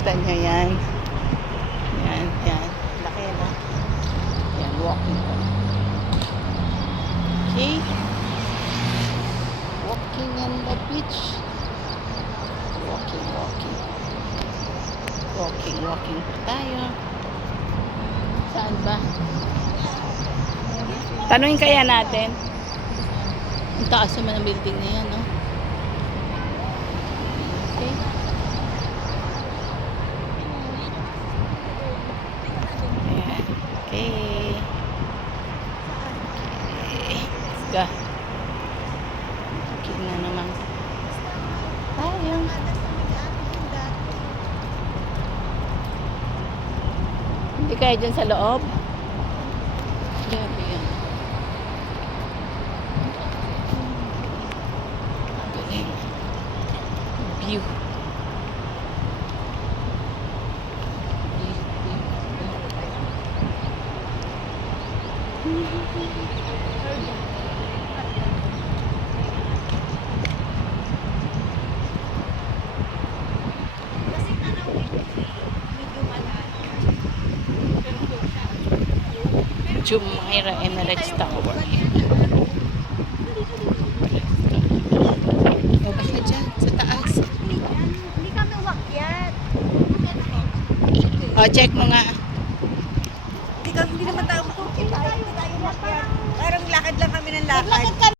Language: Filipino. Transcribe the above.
Kita nyo yan. Yan, yan. Laki na. Yan, walking ko. Okay. Walking on the beach. Walking, walking. Walking, walking po tayo. Saan ba? Tanungin kaya natin. Ang taas naman ng building na yan, no? Okay. Ayan. Okay. Okay. Let's go. Okay na naman. Tayo. Hindi kaya dyan sa loob? Grabe yan. Ang galing. View. Jumeirah Emirates Tower. O, basta dyan, sa taas. Hindi kami wakyat. O, check mo nga. Hindi naman tayo makukin. Parang lakad lang kami ng lakad.